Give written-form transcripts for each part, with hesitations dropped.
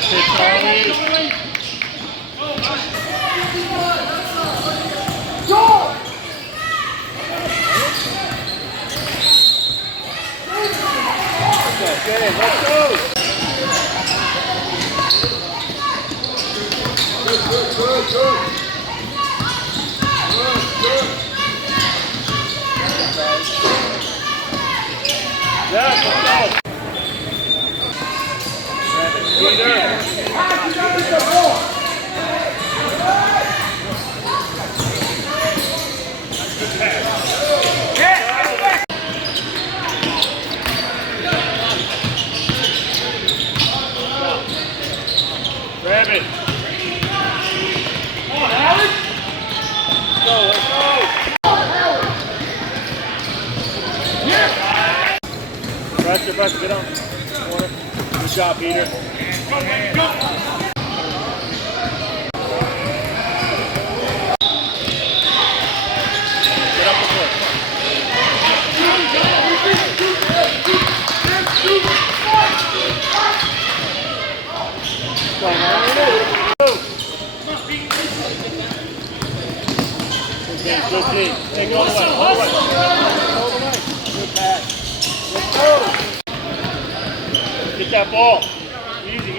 That's it, Charlie. Go! Okay, let's go. Good. Yeah, let's go. Grab it. Come on, Alex. Let's go. Yeah. Pressure, get on. Good job, Peter. Go. Get up the foot. Go, Good team. Take it all the way. Good pass. Let's go. Get that ball. Easy.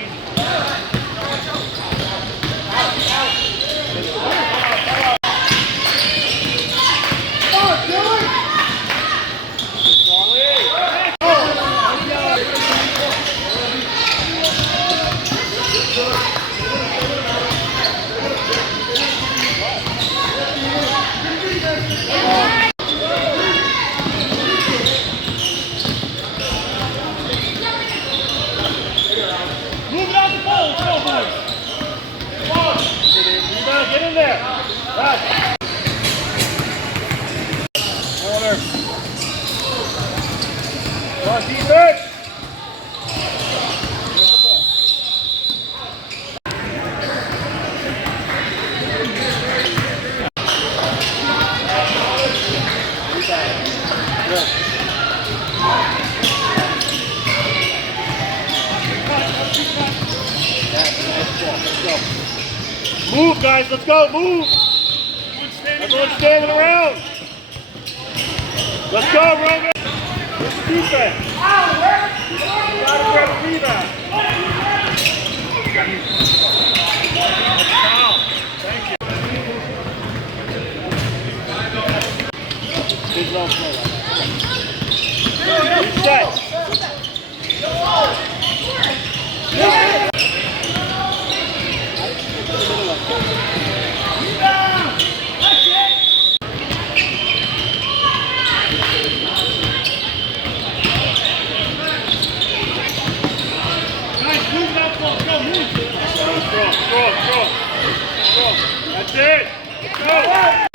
Get in there. Back. Corner. Cross defense. Let's go. Move, guys, let's go, move! Everyone's standing around! Let's go, Roman! Where's the defense? You gotta grab a rebound! Thank you. Big long play like that. Reset! Strong. That's it. Go.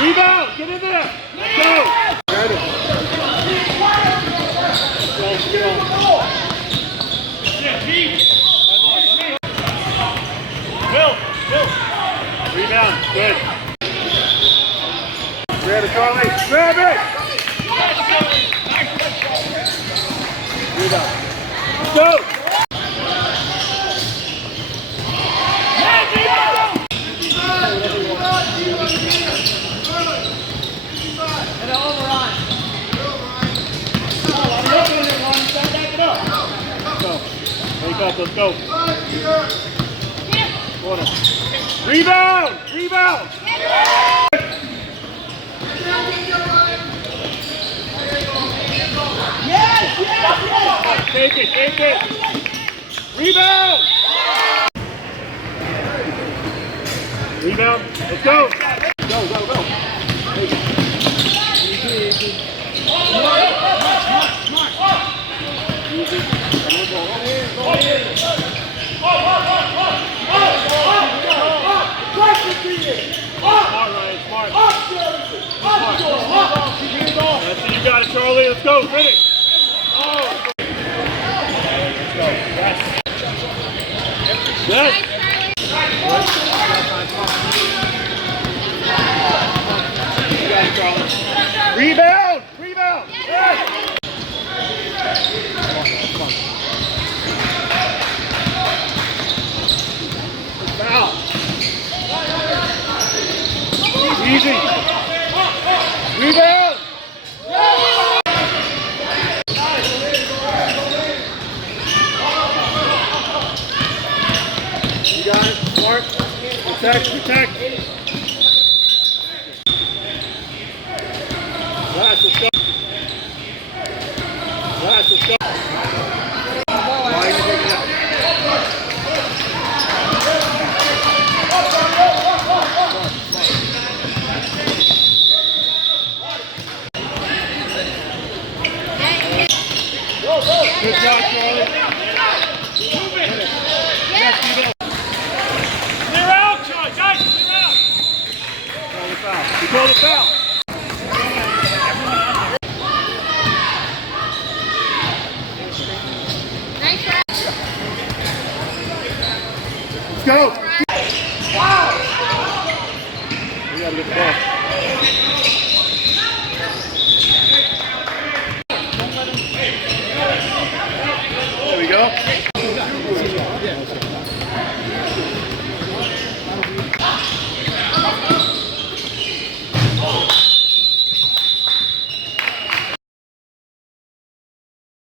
Rebound. Get in there. Let's go. Got it. Bill. Rebound. Good. Grab it, Charlie. Grab it. Rebound. Go. And overrun. I'm looking at it, Ron. Start backing up. Let's go. Wake up. Let's go. Corner. Rebound. Yes. Take it. Rebound. Let's go. Go. Easy. Smart. That's it, you got it, Charlie. Let's go. Finish. Oh. Let's go. Yes. You got it, Charlie. Rebound. Easy. Rebound. You got it. Smart. Protect. Last, let's go. Why are you taking it out? Good job, Charlie. Clear out, Charlie. Guys, clear out. You call the foul. Let's go. We gotta get the ball.